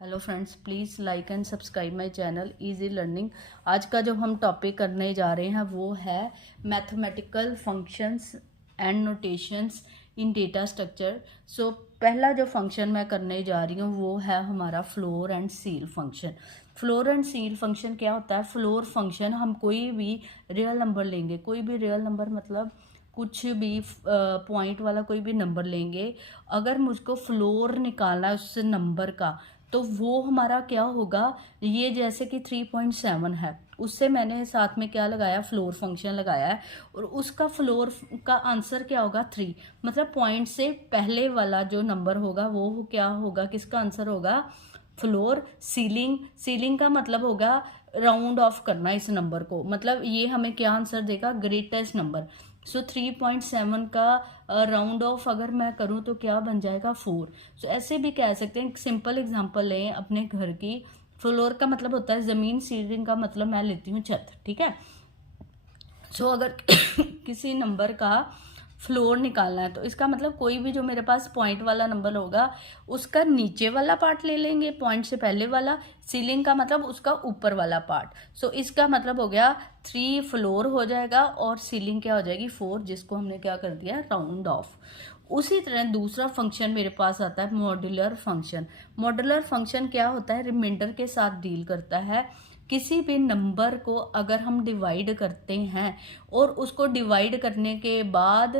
Hello friends, please like and subscribe my channel easy learning. आज का जो हम टॉपिक करने जा रहे हैं वो है mathematical functions and notations in data structure. So पहला जो फंक्शन मैं करने जा रही हूँ वो है हमारा floor and seal function. Floor and seal function क्या होता है? फ्लोर फंक्शन, हम कोई भी रियल नंबर लेंगे, कोई भी रियल नंबर मतलब कुछ भी पॉइंट वाला कोई भी नंबर लेंगे, अगर मुझको फ्लोर निकालना है उस नंबर का, तो वो हमारा क्या होगा, ये जैसे कि 3.7 है, उससे मैंने साथ में क्या लगाया, फ्लोर फंक्शन लगाया है, और उसका फ्लोर का आंसर क्या होगा 3। मतलब पॉइंट से पहले वाला जो नंबर होगा वो क्या होगा, किसका आंसर होगा, फ्लोर। सीलिंग, सीलिंग का मतलब होगा राउंड ऑफ करना इस नंबर को, मतलब ये हमें क्या आंसर देगा, ग्रेटेस्ट नंबर। सो 3.7 का राउंड ऑफ अगर मैं करूँ तो क्या बन जाएगा, 4। सो ऐसे भी कह सकते हैं, सिंपल एग्जांपल लें अपने घर की। फ्लोर का मतलब होता है ज़मीन, सीलिंग का मतलब मैं लेती हूँ छत, ठीक है। सो अगर किसी नंबर का फ्लोर निकालना है तो इसका मतलब कोई भी जो मेरे पास पॉइंट वाला नंबर होगा उसका नीचे वाला पार्ट ले लेंगे, पॉइंट से पहले वाला। सीलिंग का मतलब उसका ऊपर वाला पार्ट। सो इसका मतलब हो गया 3 फ्लोर हो जाएगा और सीलिंग क्या हो जाएगी, 4, जिसको हमने क्या कर दिया, राउंड ऑफ। उसी तरह दूसरा फंक्शन मेरे पास आता है मॉड्यूलर फंक्शन। मॉड्यूलर फंक्शन क्या होता है, रिमाइंडर के साथ डील करता है। किसी भी नंबर को अगर हम डिवाइड करते हैं और उसको डिवाइड करने के बाद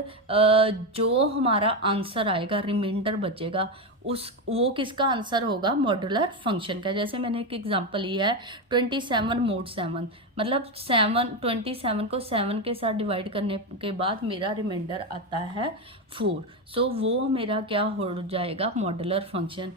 जो हमारा आंसर आएगा, रिमाइंडर बचेगा, उस वो किसका आंसर होगा, मॉड्यूलर फंक्शन का। जैसे मैंने एक एग्जांपल लिया है 27 मोड 7, मतलब 27 को 7 के साथ डिवाइड करने के बाद मेरा रिमाइंडर आता है 4। सो वो मेरा क्या हो जाएगा, मॉड्यूलर फंक्शन।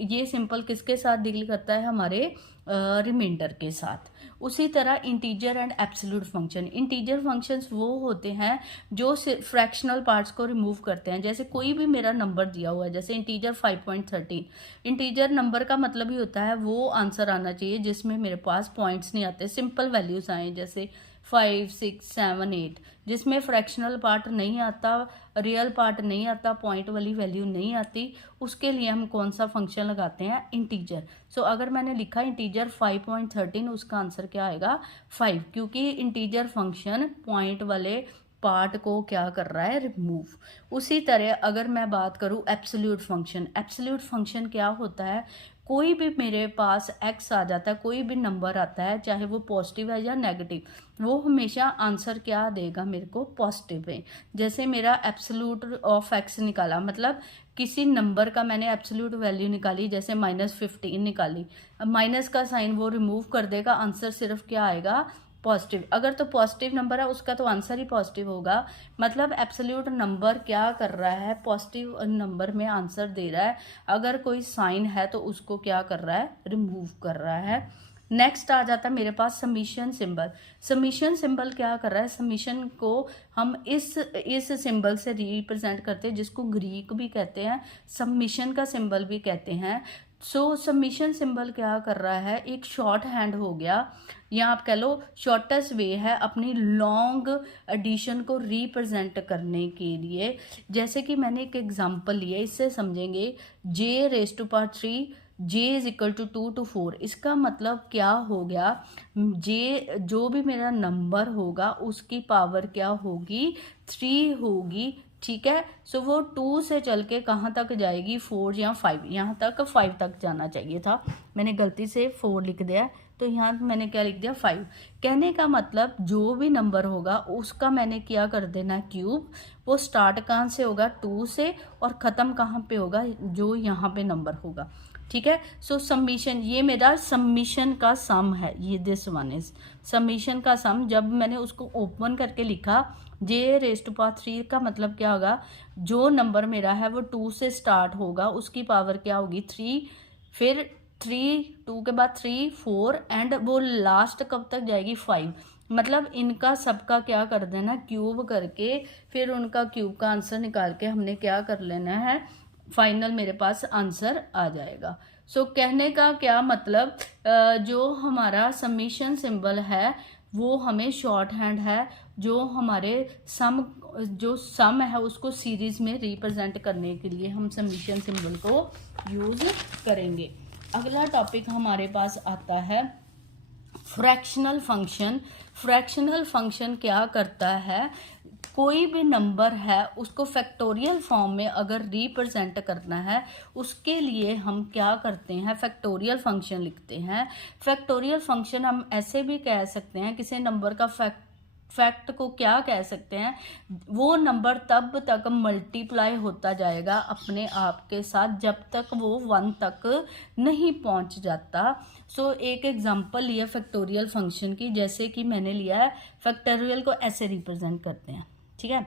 ये सिंपल किसके साथ डील करता है, हमारे रिमाइंडर के साथ। उसी तरह integer and absolute function. Integer functions वो होते हैं जो फ्रैक्शनल पार्ट्स को रिमूव करते हैं। जैसे कोई भी मेरा नंबर दिया हुआ है, जैसे इंटीजर 5.13, इंटीजर नंबर का मतलब ही होता है वो आंसर आना चाहिए जिसमें मेरे पास पॉइंट्स नहीं आते, सिंपल वैल्यूज आए, जैसे 5, 6, 7, 8, जिसमें फ्रैक्शनल पार्ट नहीं आता, रियल पार्ट नहीं आता, पॉइंट वाली वैल्यू नहीं आती, उसके लिए हम कौन सा फंक्शन लगाते हैं, इंटीजर। सो अगर मैंने लिखा इंटीजर 5.13, उसका आंसर क्या आएगा, 5, क्योंकि इंटीजर फंक्शन पॉइंट वाले पार्ट को क्या कर रहा है, रिमूव। उसी तरह अगर मैं बात करूं एब्सोल्यूट फंक्शन, एब्सोल्यूट फंक्शन क्या होता है, कोई भी मेरे पास एक्स आ जाता है, कोई भी नंबर आता है, चाहे वो पॉजिटिव है या नेगेटिव, वो हमेशा आंसर क्या देगा मेरे को, पॉजिटिव है। जैसे मेरा एब्सोल्यूट ऑफ एक्स निकाला, मतलब किसी नंबर का मैंने एब्सोल्यूट वैल्यू निकाली, जैसे -15 निकाली, माइनस का साइन वो रिमूव कर देगा, आंसर सिर्फ क्या आएगा, पॉजिटिव। अगर तो पॉजिटिव नंबर है उसका तो आंसर ही पॉजिटिव होगा, मतलब एब्सोल्यूट नंबर क्या कर रहा है, पॉजिटिव नंबर में आंसर दे रहा है। अगर कोई साइन है तो उसको क्या कर रहा है, रिमूव कर रहा है। नेक्स्ट आ जाता है मेरे पास समीशन सिंबल। समीशन सिंबल क्या कर रहा है, समीशन को हम इस सिंबल से रिप्रेजेंट करते हैं, जिसको ग्रीक भी कहते हैं, समीशन का सिंबल भी कहते हैं। सो समीशन सिंबल क्या कर रहा है, एक शॉर्ट हैंड हो गया, या आप कह लो शॉर्टेस्ट वे है अपनी लॉन्ग एडिशन को रिप्रेजेंट करने के लिए। जैसे कि मैंने एक एग्जांपल लिया, इससे समझेंगे, j⁻³ j = 2 to 4। इसका मतलब क्या हो गया, j जो भी मेरा नंबर होगा उसकी पावर क्या होगी, 3 होगी, ठीक है। सो वो 2 से चल के कहाँ तक जाएगी, 4 या 5, यहाँ तक 5 तक जाना चाहिए था, मैंने गलती से 4 लिख दिया, तो यहाँ मैंने क्या लिख दिया, 5। कहने का मतलब जो भी नंबर होगा उसका मैंने क्या कर देना, क्यूब। वो स्टार्ट कहाँ से होगा, 2 से, और ख़त्म कहाँ पे होगा, जो यहाँ पे नंबर होगा, ठीक है। सो समीशन, ये मेरा समीशन का सम है, ये दिस वन इज समीशन का सम। जब मैंने उसको ओपन करके लिखा j⁻³ का मतलब क्या होगा, जो नंबर मेरा है वो 2 से स्टार्ट होगा, उसकी पावर क्या होगी, 3, फिर 3, 2 के बाद 3, 4, एंड वो लास्ट कब तक जाएगी, 5। मतलब इनका सबका क्या कर देना, क्यूब करके, फिर उनका क्यूब का आंसर निकाल के हमने क्या कर लेना है, फाइनल मेरे पास आंसर आ जाएगा। सो कहने का क्या मतलब, जो हमारा समीशन सिंबल है वो हमें शॉर्ट हैंड है, जो हमारे जो सम है उसको सीरीज में रिप्रेजेंट करने के लिए हम समीशन सिंबल को यूज करेंगे। अगला टॉपिक हमारे पास आता है फ्रैक्शनल फंक्शन। फ्रैक्शनल फंक्शन क्या करता है, कोई भी नंबर है उसको फैक्टोरियल फॉर्म में अगर रिप्रेजेंट करना है, उसके लिए हम क्या करते हैं, फैक्टोरियल फंक्शन लिखते हैं। फैक्टोरियल फंक्शन हम ऐसे भी कह सकते हैं, किसी नंबर का फैक्ट को क्या कह सकते हैं, वो नंबर तब तक मल्टीप्लाई होता जाएगा अपने आप के साथ जब तक वो 1 तक नहीं पहुंच जाता। सो एक एग्जांपल लिया फैक्टोरियल फंक्शन की, जैसे कि मैंने लिया है फैक्टोरियल को ऐसे रिप्रेजेंट करते हैं, ठीक है,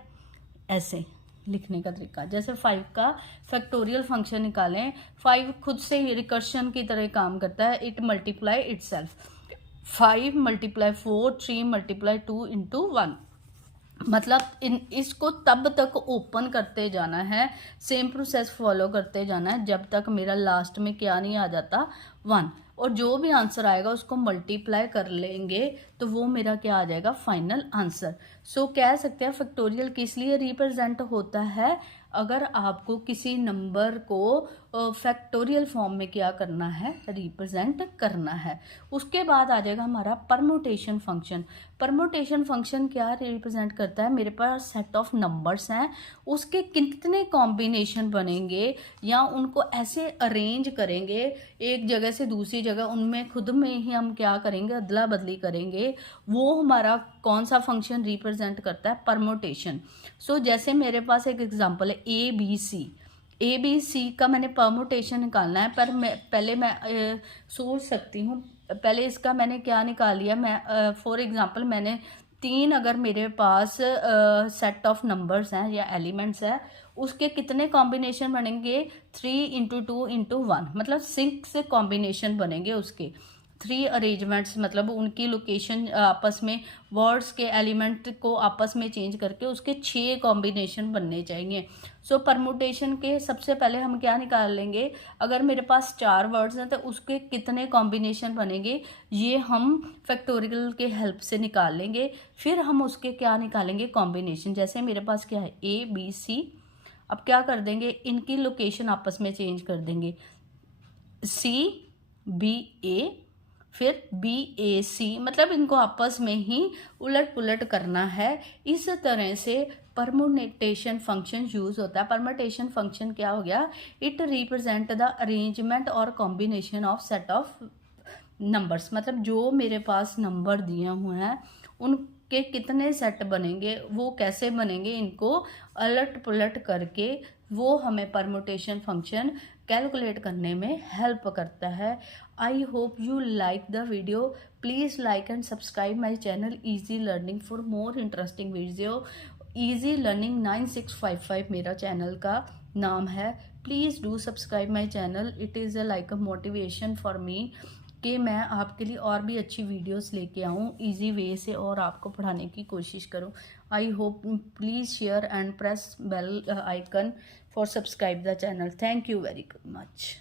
ऐसे लिखने का तरीका, जैसे 5 का फैक्टोरियल फंक्शन निकालें। 5 खुद से ही रिकर्शन की तरह काम करता है, इट मल्टीप्लाई इटसेल्फ। 5 × 4 3 × 2 × 1, मतलब इसको तब तक ओपन करते जाना है, सेम प्रोसेस फॉलो करते जाना है जब तक मेरा लास्ट में क्या नहीं आ जाता, 1। और जो भी आंसर आएगा उसको मल्टीप्लाई कर लेंगे तो वो मेरा क्या आ जाएगा, फाइनल आंसर। सो कह सकते हैं फैक्टोरियल किस लिए रिप्रेजेंट होता है, अगर आपको किसी नंबर को फैक्टोरियल फॉर्म में क्या करना है, रिप्रेजेंट करना है। उसके बाद आ जाएगा हमारा परम्यूटेशन फंक्शन। परम्यूटेशन फंक्शन क्या रिप्रेजेंट करता है, मेरे पास सेट ऑफ नंबर्स हैं, उसके कितने कॉम्बिनेशन बनेंगे या उनको ऐसे अरेंज करेंगे एक जगह से दूसरी जगह, उनमें खुद में ही हम क्या करेंगे, अदला बदली करेंगे, वो हमारा कौन सा फंक्शन रिप्रेजेंट करता है, परम्यूटेशन। सो जैसे मेरे पास एक एग्जांपल है ए बी सी का मैंने परम्यूटेशन निकालना है, पर पहले मैं सोच सकती हूँ, पहले इसका मैंने क्या निकाल लिया, मैं फॉर एग्जांपल मैंने 3 अगर मेरे पास सेट ऑफ नंबर्स हैं या एलिमेंट्स है, उसके कितने कॉम्बिनेशन बनेंगे, 3 × 2 × 1, मतलब 6 कॉम्बिनेशन बनेंगे उसके। 3 अरेंजमेंट्स मतलब उनकी लोकेशन आपस में, वर्ड्स के एलिमेंट को आपस में चेंज करके उसके 6 कॉम्बिनेशन बनने चाहिए। सो परम्यूटेशन के सबसे पहले हम क्या निकाल लेंगे, अगर मेरे पास 4 वर्ड्स हैं तो उसके कितने कॉम्बिनेशन बनेंगे, ये हम फैक्टोरियल के हेल्प से निकाल लेंगे। फिर हम उसके क्या निकालेंगे, कॉम्बिनेशन। जैसे मेरे पास क्या है, ABC, अब क्या कर देंगे, इनकी लोकेशन आपस में चेंज कर देंगे, CBA फिर BAC, मतलब इनको आपस में ही उलट पुलट करना है। इस तरह से परम्यूटेशन फंक्शन यूज होता है। परम्यूटेशन फंक्शन क्या हो गया, इट रिप्रेजेंट द अरेंजमेंट और combination of set of numbers, मतलब जो मेरे पास नंबर दिए हुए हैं उनके कितने सेट बनेंगे, वो कैसे बनेंगे, इनको अलट पुलट करके वो हमें परम्यूटेशन फंक्शन कैलकुलेट करने में हेल्प करता है। I hope you like the video, please like and subscribe my channel easy learning for more interesting video. Easy learning 9655 मेरा चैनल का नाम है। Please do subscribe my channel, it is like a motivation for me कि मैं आपके लिए और भी अच्छी वीडियोस लेके आऊँ इजी वे से और आपको पढ़ाने की कोशिश करूँ। I hope please share and press bell icon for subscribe the channel. Thank you very much.